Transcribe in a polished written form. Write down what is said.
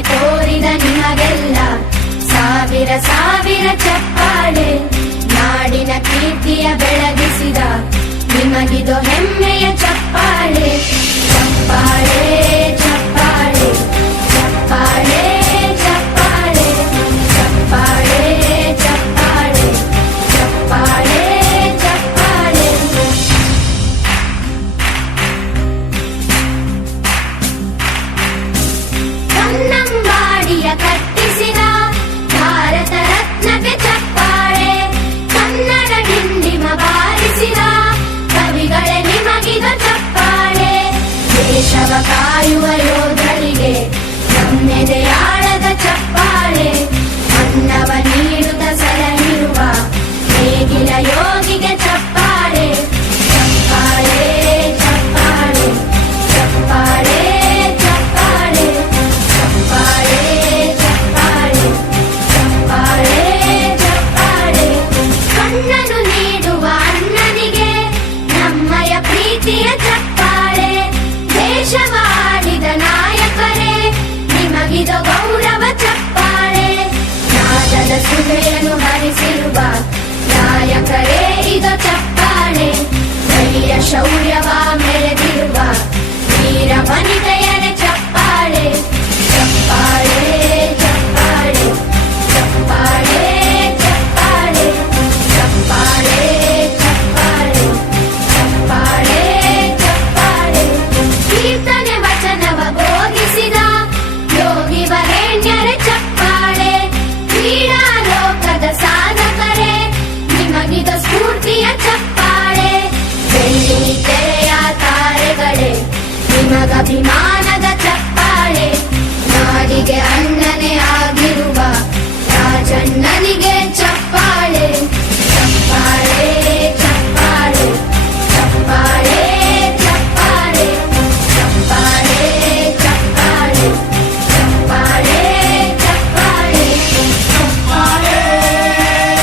ದಾರಿಗೆ ತೋರಿದ ನಿಮಗೆಲ್ಲ ಸಾವಿರ ಸಾವಿರ ಚಪ್ಪಾಳೆ. ನಾಡಿನ ಕೀರ್ತಿಯ ಬೆಳಗಿಸಿದ ನಿಮಗಿದು ಹೆಮ್ಮೆಯ ಚಪ್ಪಾಳೆ. ಚಪ್ಪಾಳೆ ಚಪ್ಪಾಳೆ ಚಪ್ಪಾಳೆ ಚಪ್ಪಾಳೆ ಚಪ್ಪಾಳೆ ಚಪ್ಪಾಳೆ ಚಪ್ಪಾಳೆ ಚಪ್ಪಾಳೆ. ಕನ್ನಂಬಾಡಿಯ ಕಟ್ಟಿಸಿದ ಭಾರತ ರತ್ನಕ್ಕೆ ಚಪ್ಪಾಳೆ. ಕನ್ನಡ ಡಿಂಡಿಮ ಬಾರಿಸಿದ ಕವಿಗಳೇ ನಿಮಗಿದು ಚಪ್ಪಾಳೆ. ದೇಶವ ಕಾಯುವ ಯೋಧರಿಗೆ ನಮ್ಮೆದೆಯಾಳದ ಚಪ್ಪಾಳೆ. ಅನ್ನವ ನೀಡುತ್ತ ಸಲಹಿರುವ ನೇಗಿಲ ಯೋಗಿಗೆ ಚಪ್ಪಾಳೆ. ಚಪ್ಪಾಳೆ ಚಪ್ಪಾಳೆ ಚಪ್ಪಾಳೆ ಚಪ್ಪಾಳೆ ಚಪ್ಪಾಳೆ ಚಪ್ಪಾಳೆ ಚಪ್ಪಾಳೆ ಚಪ್ಪಾಳೆ. ಕಣ್ಣನು ನೀಡುವ ಅಣ್ಣನಿಗೆ ನಮ್ಮಯ ಪ್ರೀತಿಯ ಚಪ್ಪಾಳೆ. ದೇಶವಾಡಿದ ನಾಯಕರೇ ನಿಮಗಿದು ಗೌರವ ಚಪ್ಪಾಳೆ. ನಾದದ ಸುಧೆಯನ್ನು ಹರಿಸಿರುವ ನಾಯಕರೇ ಇದು ಚಪ್ಪಾಳೆ. ಬಲಿಯ ಶೌರ್ಯವ ಮೆರೆದಿರುವ ವೀರ ವನಿತೆಯರೇ ಚಪ್ಪಾಳೆ. ಚಪ್ಪಾಳೆ ಚಪ್ಪಾಳೆ ಚಪ್ಪಾಳೆ ಚಪ್ಪಾಳೆ ಚಪ್ಪಾಳೆ ಚಪ್ಪಾಳೆ ಚಪ್ಪಾಳೆ ಚಪ್ಪಾಳೆ. ಕೀರ್ತನೆ ವಚನವ ಬೋಧಿಸಿದ ಯೋಗಿ ವರೇಣ್ಯರೇ ಚಪ್ಪಾಳೆ. ಕ್ರೀಡಾ ಲೋಕದ ಸಾಧಕರೇ ನಿಮಗಿದು ಸ್ಫೂರ್ತಿಯ ಚಪ್ಪಾಳೆ. ಬೆಳ್ಳಿ ತೆರೆಯ ತಾರೆಗಳೇ ನಿಮಗಭಿಮಾನದ ಚಪ್ಪಾಳೆ. ನಾಡಿಗೆ ಅಣ್ಣನೇ ಆಗಿರುವ ರಾಜಣ್ಣನಿಗೆ ಚಪ್ಪಾಳೆ. ಚಪ್ಪಾಳೆ ಚಪ್ಪಾಳೆ ಚಪ್ಪಾಳೆ ಚಪ್ಪಾಳೆ ಚಪ್ಪಾಳೆ ಚಪ್ಪಾಳೆ ಚಪ್ಪಾಳೆ ಚಪ್ಪಾಳೆ ಚಪ್ಪಾಳೆ